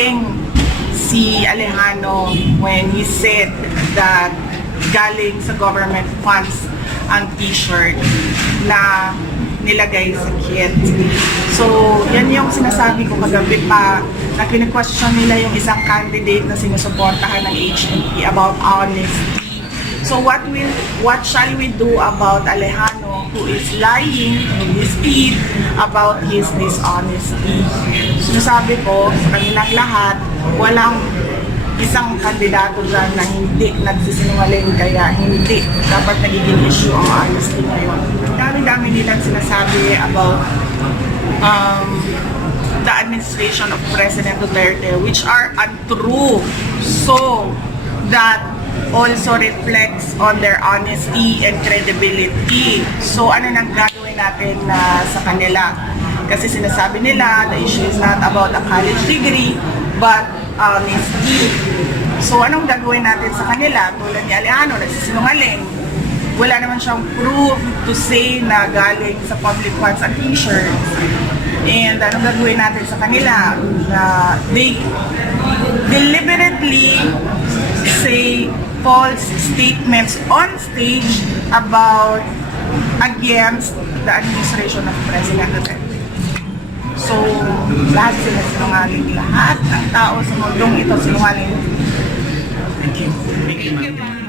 sinungaling si Alejandro when he said that galing sa government funds ang t-shirt na nilagay sa kit. So, yan yung sinasabi ko kagabi pa na kine-question nila yung isang candidate na sinusuportahan ng HNP about honesty. So, what shall we do about Alejandro who is lying in his feed about his dishonesty? Sinasabi ko sa kanilang lahat, walang isang kandidato dyan na hindi nagsisinungaling, kaya hindi dapat nagiging issue ang honesty ngayon. Dami-dami nilang sinasabi about the administration of President Duterte, which are untrue. So, that also reflects on their honesty and credibility. So, ano nang gagawin natin sa kanila? Kasi sinasabi nila, the issue is not about a college degree, but honesty. So, anong gagawin natin sa kanila? Tulad ni Alejandro, nagsisinungaling. Wala naman siyang proof to say na galing sa public funds and t-shirts. And anong gagawin natin sa kanila? Na they deliberately say false statements on stage about against the administration of President Duterte. So, lahat sila sinungaling. Lahat ng tao sa mundong ito sinungaling. Thank you. Thank you, ma'am.